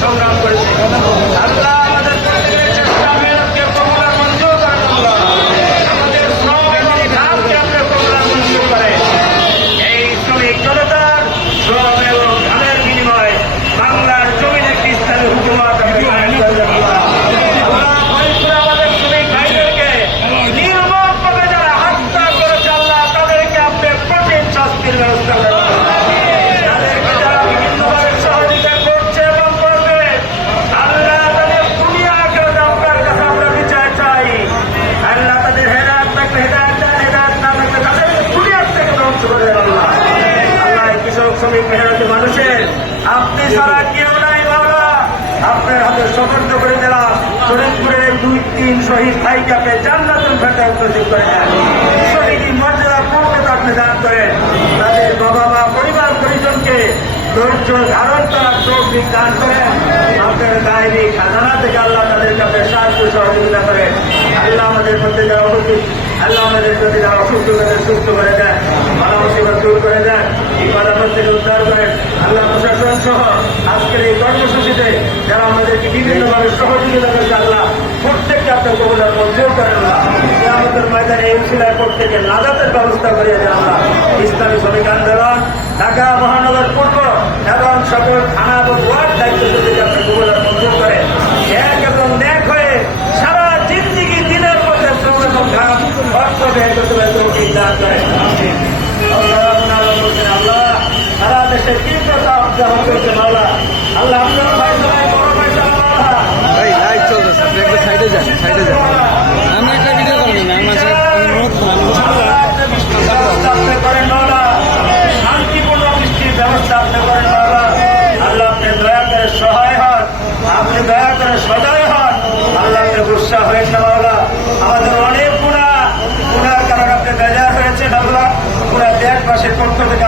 সংগ্রাম তিন শহীদ ভাইকে আপনি জান্নাতুল ফেরদাউস নসিব করে দেন। শহীদি মর্যাদা পূর্ণতা আপনি দান করেন। তাদের বাবা মা পরিবার পরিজনকে ধৈর্য ধারণ করার তৌফিক দান করেন। আপনার গায়েবী খাজানা থেকে আল্লাহ তাদের কাছে সাহায্য সহযোগিতা করেন। আল্লাহ আমাদের মধ্যে যারা উপস্থিত আল্লাহ আমাদের প্রতি যারা অসুস্থ, তাদের সুস্থ করে দেন। মালা দূর করে দেন। বিপদাপদ থেকে উদ্ধার করেন। আল্লাহ প্রশাসন সহ আজকের এই কর্মসূচিতে যারা আমাদেরকে বিভিন্নভাবে সহযোগিতা করেছে আল্লাহ প্রত্যেককে আপনার কবুলার মঞ্জুর করেন না উচিলায় নাজাতের ব্যবস্থা আল্লাহ। ইসলামী শ্রমিক আন্দোলন, ঢাকা মহানগর পূর্ব এবং সকল থানা এবং ওয়ার্ড দায়িত্ব যদি আপনি মঞ্জুর এক এবং হয়ে সারা জিন্দিগি দিনের পথে শ্রম এবং ঘাম অর্থ ব্যয় করতে করেন আল্লাহ সারা দেশে চলছে মাওলা। আল্লাহ সমস্যা হয়েছে মাওলা আমাদের অনেক পুরা গুণার কারণে আপনি বেজার হয়েছে আল্লাহ পুরা দেড় মাসের থেকে